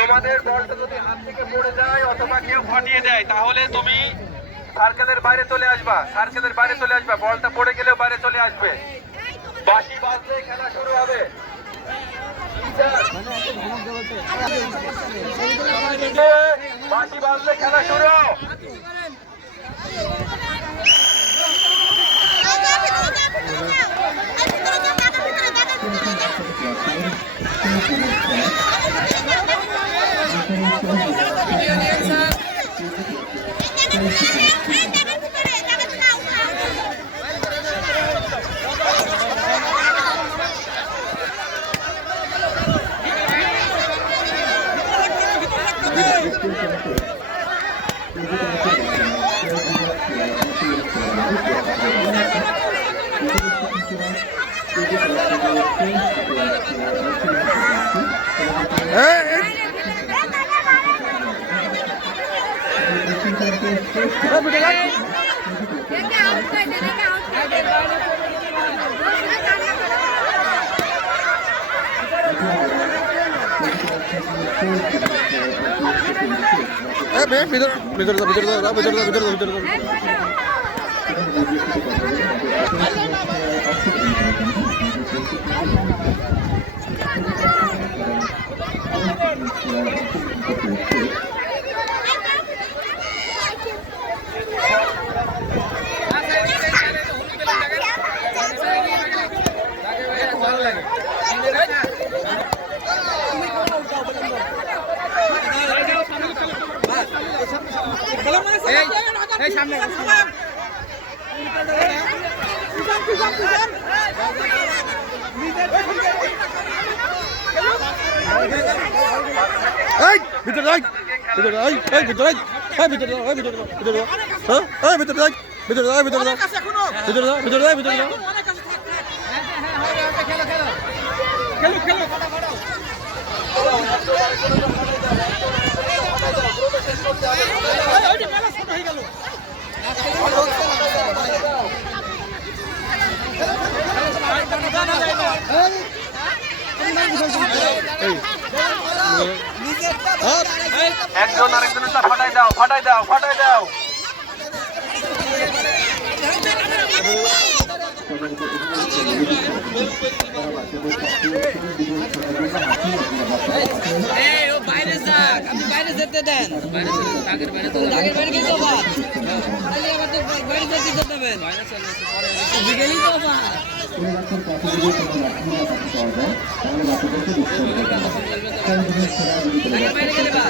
তোমাদের বলটা যদি হাত থেকে পড়ে যায় অথবা কেউ ফাটিয়ে দেয় তাহলে তুমি সার্কেলের বাইরে চলে আসবা, সার্কেলের বাইরে চলে আসবা। বলটা পড়ে গেলেও বাইরে চলে আসবে। বাঁশি বাজলে খেলা শুরু হবে। বাঁশি বাজলে খেলা শুরু। একজন আরেকজনের ফাটাই দাও, ফাটাই দাও, ফাটাই দাও। বাইরে যাক, আপনি বাইরে যেতে দেন। আগের বাইরে কি করবো? বাইরে যেতে দেবেন। বিকেলই তো বাইরে গেলে বা